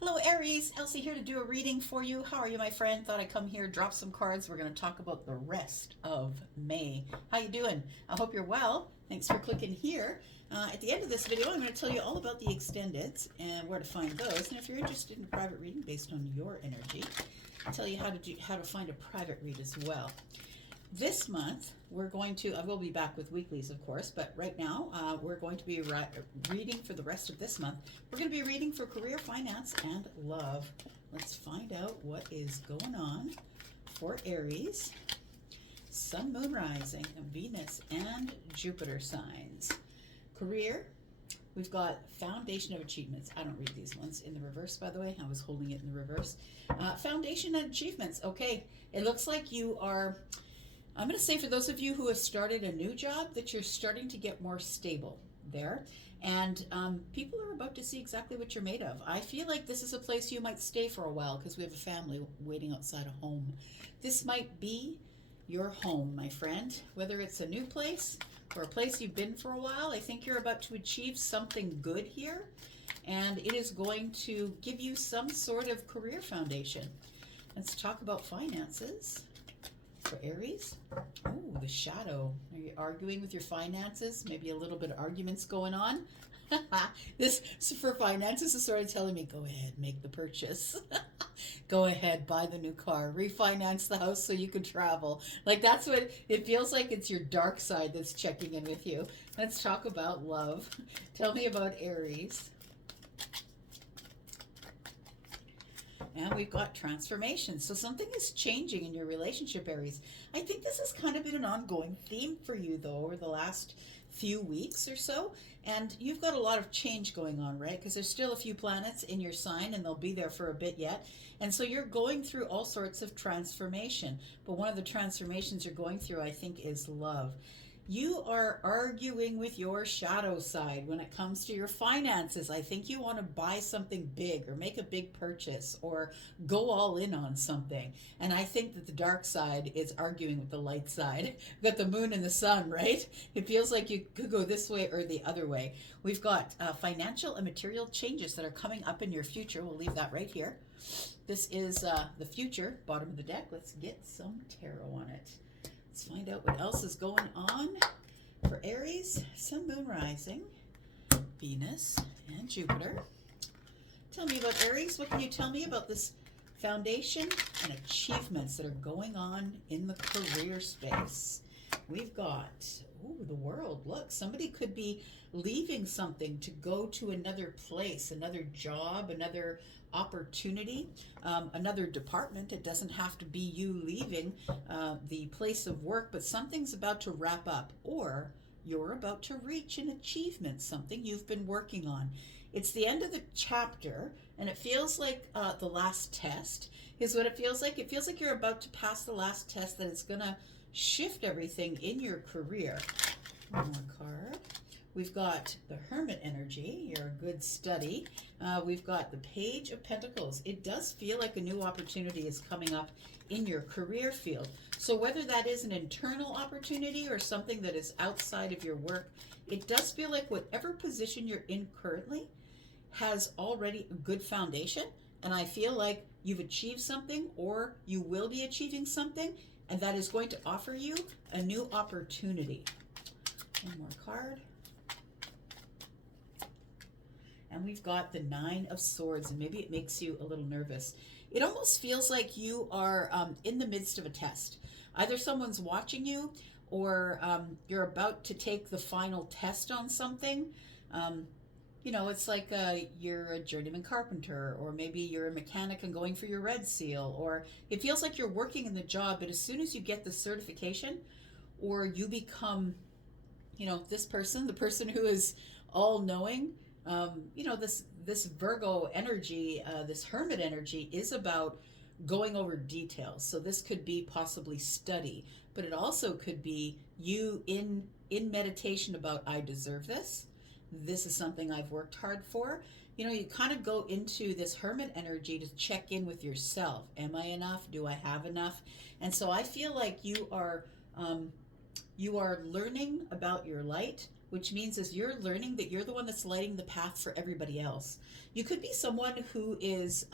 Hello Aries, Elsie here to do a reading for you. How are you, my friend? Thought I'd come here, drop some cards. We're going to talk about the rest of May. How you doing? I hope you're well. Thanks for clicking here. At the end of this video, I'm going to tell you all about the extendeds and where to find those. And if you're interested in a private reading based on your energy, I'll tell you how to find a private read as well. This month, I will be back with weeklies, of course, but right now, we're going to be reading for the rest of this month. We're going to be reading for career, finance, and love. Let's find out what is going on for Aries, Sun, Moon, Rising, Venus, and Jupiter signs. Career, we've got Foundation of Achievements. I don't read these ones in the reverse, by the way. I was holding it in the reverse. Foundation and Achievements. Okay, it looks like you are... I'm going to say for those of you who have started a new job that you're starting to get more stable there. And people are about to see exactly what you're made of. I feel like this is a place you might stay for a while because we have a family waiting outside a home. This might be your home, my friend. Whether it's a new place or a place you've been for a while, I think you're about to achieve something good here. And it is going to give you some sort of career foundation. Let's talk about finances. For Aries, oh, the shadow. Are you arguing with your finances? Maybe a little bit of arguments going on. This for finances is sort of telling me, go ahead, make the purchase. Go ahead, buy the new car, refinance the house so you can travel. Like that's what it feels like. It's your dark side that's checking in with you. Let's talk about love. Tell me about Aries. And we've got transformation. So something is changing in your relationship, Aries. I think this has kind of been an ongoing theme for you, though, over the last few weeks or so. And you've got a lot of change going on, right? Because there's still a few planets in your sign, and they'll be there for a bit yet. And so you're going through all sorts of transformation. But one of the transformations you're going through, I think, is love. You are arguing with your shadow side when it comes to your finances. I think you want to buy something big or make a big purchase or go all in on something. And I think that the dark side is arguing with the light side. We've got the moon and the sun, right? It feels like you could go this way or the other way. We've got financial and material changes that are coming up in your future. We'll leave that right here. This is the future, bottom of the deck. Let's get some tarot on it. Let's find out what else is going on for Aries, Sun, Moon, Rising, Venus, and Jupiter. Tell me about Aries. What can you tell me about this foundation and achievements that are going on in the career space? We've got, ooh, the world. Look, somebody could be leaving something to go to another place, another job, another opportunity, another department. It doesn't have to be you leaving the place of work, but something's about to wrap up, or you're about to reach an achievement, something you've been working on. It's the end of the chapter, and it feels like the last test is what it feels like. It feels like you're about to pass the last test, that it's going to shift everything in your career. One more card. We've got the Hermit energy. You're a good study. We've got the Page of Pentacles. It does feel like a new opportunity is coming up in your career field. So whether that is an internal opportunity or something that is outside of your work, it does feel like whatever position you're in currently has already a good foundation. And I feel like you've achieved something, or you will be achieving something, and that is going to offer you a new opportunity. One more card. And we've got the Nine of Swords, and maybe it makes you a little nervous. It almost feels like you are in the midst of a test. Either someone's watching you, or you're about to take the final test on something. You know, it's like you're a journeyman carpenter, or maybe you're a mechanic and going for your red seal, or it feels like you're working in the job, but as soon as you get the certification, or you become, you know, this person, the person who is all-knowing, you know, this Virgo energy, this Hermit energy is about going over details. So this could be possibly study, but it also could be you in meditation about, I deserve this. This is something I've worked hard for. You know, you kind of go into this Hermit energy to check in with yourself. Am I enough? Do I have enough? And so I feel like you are learning about your light, which means is you're learning that you're the one that's lighting the path for everybody else. You could be someone who is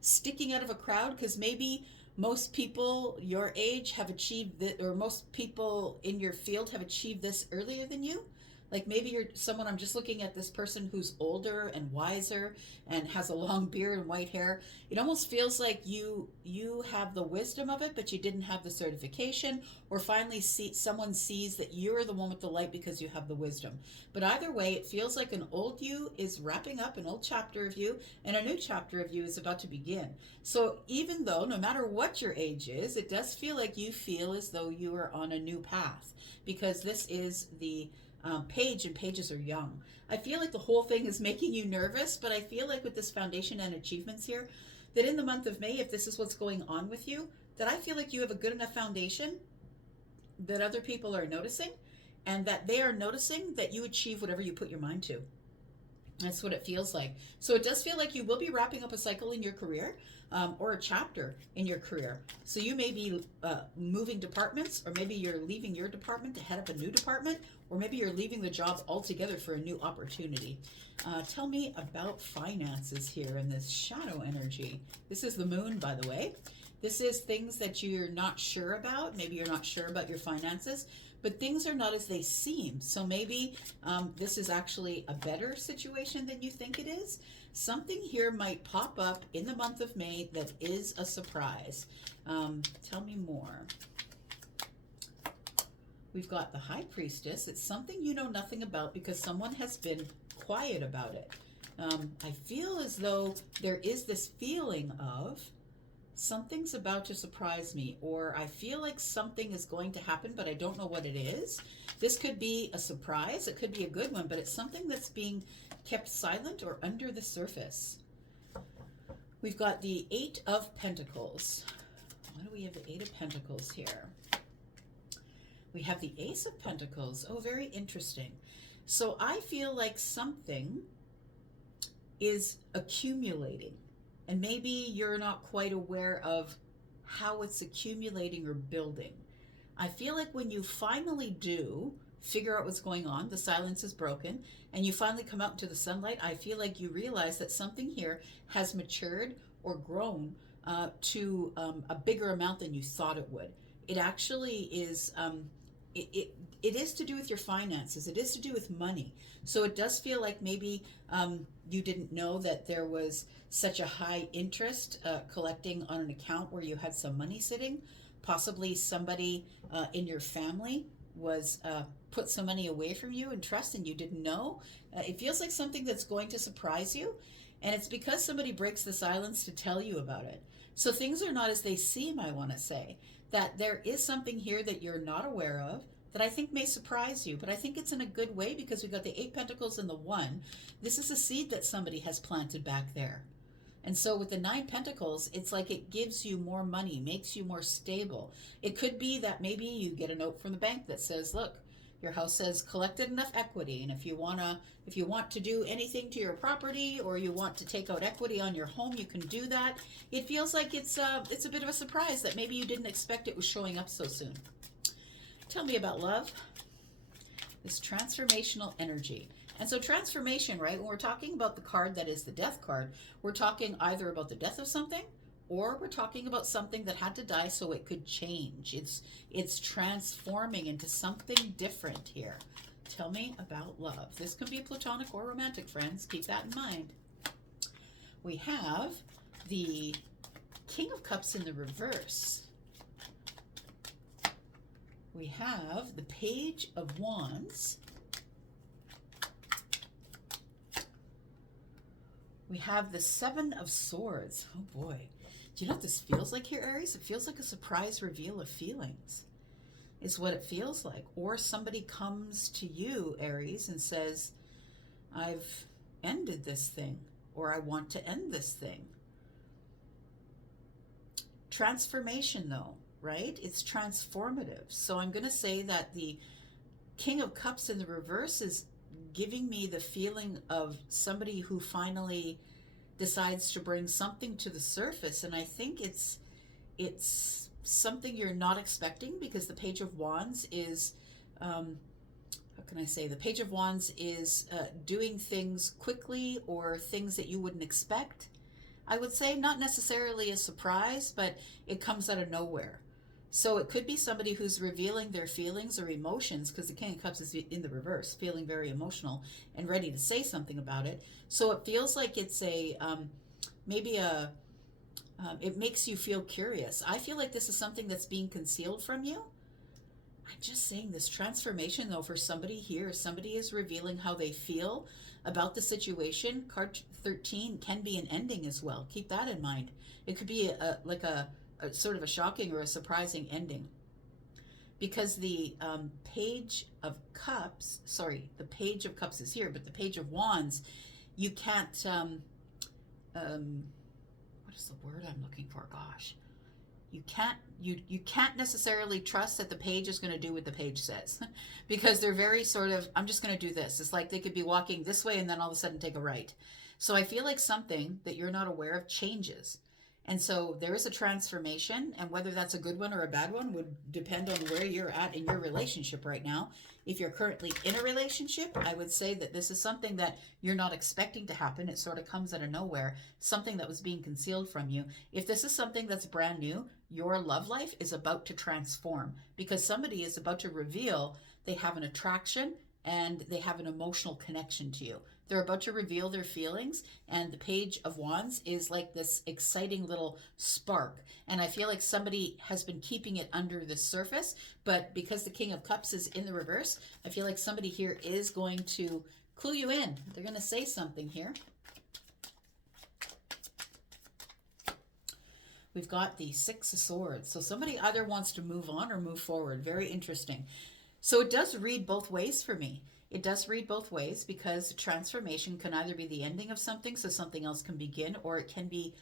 sticking out of a crowd because maybe most people your age have achieved that, or most people in your field have achieved this earlier than you. Like maybe you're someone, I'm just looking at this person who's older and wiser and has a long beard and white hair. It almost feels like you have the wisdom of it, but you didn't have the certification, or finally someone sees that you're the one with the light because you have the wisdom. But either way, it feels like an old you is wrapping up, an old chapter of you, and a new chapter of you is about to begin. So even though, no matter what your age is, it does feel like you feel as though you are on a new path, because this is the page, and pages are young. I feel like the whole thing is making you nervous, but I feel like with this foundation and achievements here, that in the month of May, if this is what's going on with you, that I feel like you have a good enough foundation that other people are noticing, and that they are noticing that you achieve whatever you put your mind to. That's what it feels like. So it does feel like you will be wrapping up a cycle in your career, or a chapter in your career. So you may be moving departments, or maybe you're leaving your department to head up a new department, or maybe you're leaving the job altogether for a new opportunity. Tell me about finances here in this shadow energy. This is the moon, by the way. This is things that you're not sure about. Maybe you're not sure about your finances, but things are not as they seem. So maybe this is actually a better situation than you think it is. Something here might pop up in the month of May that is a surprise. Tell me more. We've got the High Priestess. It's something you know nothing about because someone has been quiet about it. I feel as though there is this feeling of something's about to surprise me, or I feel like something is going to happen, but I don't know what it is. This could be a surprise. It could be a good one, but it's something that's being kept silent or under the surface. We've got the Eight of Pentacles. Why do we have the Eight of Pentacles here? We have the Ace of Pentacles. Oh, very interesting. So I feel like something is accumulating, and maybe you're not quite aware of how it's accumulating or building. I feel like when you finally do figure out what's going on, the silence is broken, and you finally come out into the sunlight, I feel like you realize that something here has matured or grown to a bigger amount than you thought it would. It actually is, it is to do with your finances. It is to do with money. So it does feel like maybe you didn't know that there was such a high interest collecting on an account where you had some money sitting. Possibly somebody in your family was put some money away from you in trust and you didn't know. It feels like something that's going to surprise you, and it's because somebody breaks the silence to tell you about it. So things are not as they seem, I want to say. That there is something here that you're not aware of that I think may surprise you, but I think it's in a good way because we've got the Eight Pentacles and the One. This is a seed that somebody has planted back there. And so with the Nine Pentacles, it's like it gives you more money, makes you more stable. It could be that maybe you get a note from the bank that says, look, your house has collected enough equity, and if you want to do anything to your property, or you want to take out equity on your home, you can do that. It feels like it's a bit of a surprise that maybe you didn't expect it was showing up so soon. Tell me about love. This transformational energy. And so transformation, right, when we're talking about the card that is the Death card, we're talking either about the death of something, or we're talking about something that had to die so it could change. It's transforming into something different here. Tell me about love. This can be platonic or romantic, friends. Keep that in mind. We have the King of Cups in the reverse. We have the Page of Wands. We have the Seven of Swords. Oh boy. Do you know what this feels like here, Aries? It feels like a surprise reveal of feelings. Is what it feels like. Or somebody comes to you, Aries, and says, I've ended this thing, or I want to end this thing. Transformation, though, right? It's transformative. So I'm going to say that the King of Cups in the reverse is giving me the feeling of somebody who finally decides to bring something to the surface, and I think it's something you're not expecting, because the Page of Wands is how can I say, the Page of Wands is doing things quickly or things that you wouldn't expect. I would say not necessarily a surprise, but it comes out of nowhere. So it could be somebody who's revealing their feelings or emotions, because the King of Cups is in the reverse, feeling very emotional and ready to say something about it. So it feels like it's a maybe a it makes you feel curious. I feel like this is something that's being concealed from you. I'm just saying this transformation, though, for somebody here, somebody is revealing how they feel about the situation. Card 13 can be an ending as well. Keep that in mind. It could be like a sort of a shocking or a surprising ending. Because the Page of Cups, sorry, the Page of Cups is here, but the Page of Wands, you can't, what is the word I'm looking for? Gosh. You can't necessarily trust that the page is going to do what the page says because they're very sort of, I'm just going to do this. It's like they could be walking this way and then all of a sudden take a right. So I feel like something that you're not aware of changes. And so there is a transformation, and whether that's a good one or a bad one would depend on where you're at in your relationship right now. If you're currently in a relationship, I would say that this is something that you're not expecting to happen. It sort of comes out of nowhere, something that was being concealed from you. If this is something that's brand new, your love life is about to transform because somebody is about to reveal they have an attraction and they have an emotional connection to you. They're about to reveal their feelings, and the Page of Wands is like this exciting little spark. And I feel like somebody has been keeping it under the surface, but because the King of Cups is in the reverse, I feel like somebody here is going to clue you in. They're going to say something here. We've got the Six of Swords. So somebody either wants to move on or move forward. Very interesting. So it does read both ways for me. It does read both ways because transformation can either be the ending of something so something else can begin, or it can be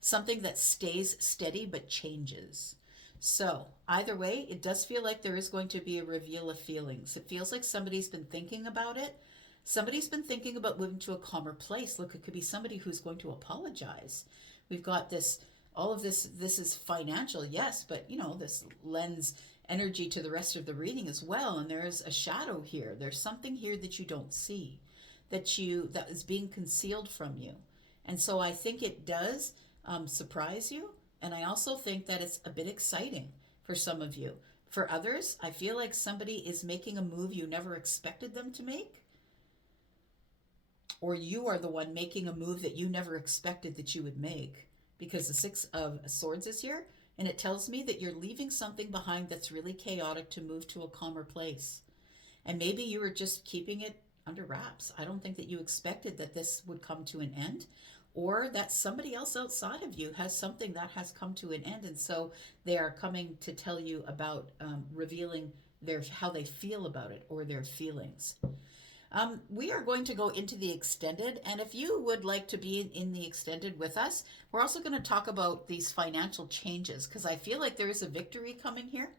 something that stays steady but changes. So either way, it does feel like there is going to be a reveal of feelings. It feels like somebody's been thinking about it. Somebody's been thinking about moving to a calmer place. Look, it could be somebody who's going to apologize. We've got this, all of this is financial, yes, but you know, this lends energy to the rest of the reading as well. And there is a shadow here. There's something here that you don't see, that is being concealed from you. And so I think it does surprise you. And I also think that it's a bit exciting for some of you. For others, I feel like somebody is making a move you never expected them to make, or you are the one making a move that you never expected that you would make, because the Six of Swords is here, and it tells me that you're leaving something behind that's really chaotic to move to a calmer place. And maybe you were just keeping it under wraps. I don't think that you expected that this would come to an end, or that somebody else outside of you has something that has come to an end, and so they are coming to tell you about revealing how they feel about it or their feelings. We are going to go into the extended, and if you would like to be in the extended with us, we're also going to talk about these financial changes, because I feel like there is a victory coming here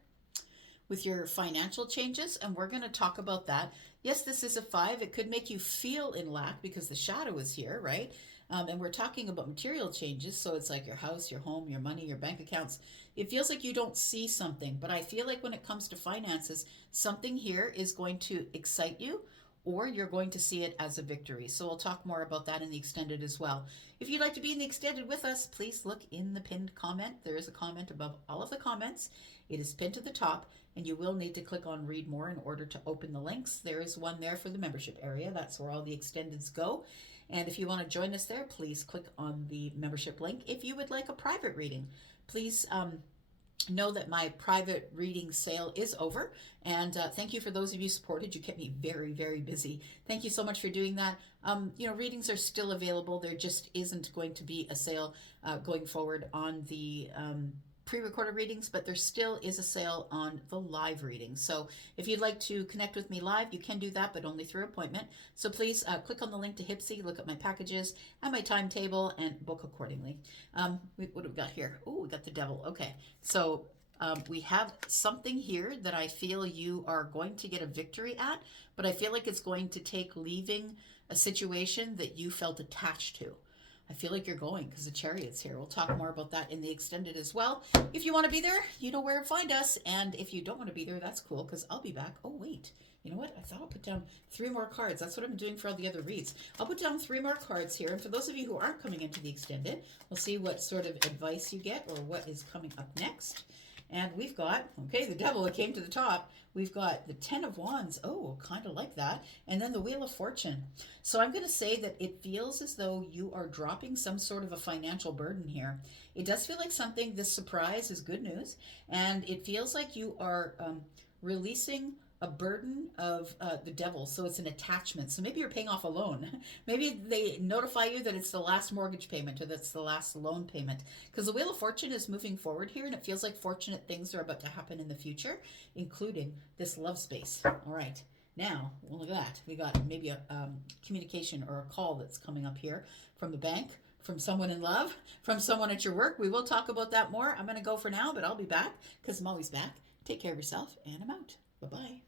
with your financial changes, and we're going to talk about that. Yes, this is a 5. It could make you feel in lack because the shadow is here, right? And we're talking about material changes, so it's like your house, your home, your money, your bank accounts. It feels like you don't see something, but I feel like when it comes to finances, something here is going to excite you, or you're going to see it as a victory. So we'll talk more about that in the extended as well. If you'd like to be in the extended with us, please look in the pinned comment. There is a comment above all of the comments. It is pinned to the top, and you will need to click on read more in order to open the links. There is one there for the membership area. That's where all the extendeds go. And if you want to join us there, please click on the membership link. If you would like a private reading, please know that my private reading sale is over, and thank you for those of you supported. You kept me very, very busy. Thank you so much for doing that. Readings are still available. There just isn't going to be a sale going forward on the pre-recorded readings, but there still is a sale on the live readings. So if you'd like to connect with me live, you can do that, but only through appointment. So please click on the link to Hypsee, look at my packages and my timetable, and book accordingly. What do we got here? Oh, we got the devil. Okay, so we have something here that I feel you are going to get a victory at, but I feel like it's going to take leaving a situation that you felt attached to. I feel like you're going because the Chariot's here. We'll talk more about that in the extended as well. If you want to be there, you know where to find us. And if you don't want to be there, that's cool because I'll be back. Oh, wait. You know what? I thought I'll put down 3 more cards. That's what I'm doing for all the other reads. I'll put down 3 more cards here. And for those of you who aren't coming into the extended, we'll see what sort of advice you get or what is coming up next. And we've got, okay, the devil, it came to the top. We've got the 10 of Wands. Oh, kind of like that. And then the Wheel of Fortune. So I'm going to say that it feels as though you are dropping some sort of a financial burden here. It does feel like something, this surprise is good news. And it feels like you are releasing a burden of the devil. So it's an attachment. So maybe you're paying off a loan. Maybe they notify you that it's the last mortgage payment or that's the last loan payment. Because the Wheel of Fortune is moving forward here and it feels like fortunate things are about to happen in the future, including this love space. All right. Now, well, look at that. We got maybe a communication or a call that's coming up here from the bank, from someone in love, from someone at your work. We will talk about that more. I'm going to go for now, but I'll be back because I'm always back. Take care of yourself, and I'm out. Bye-bye.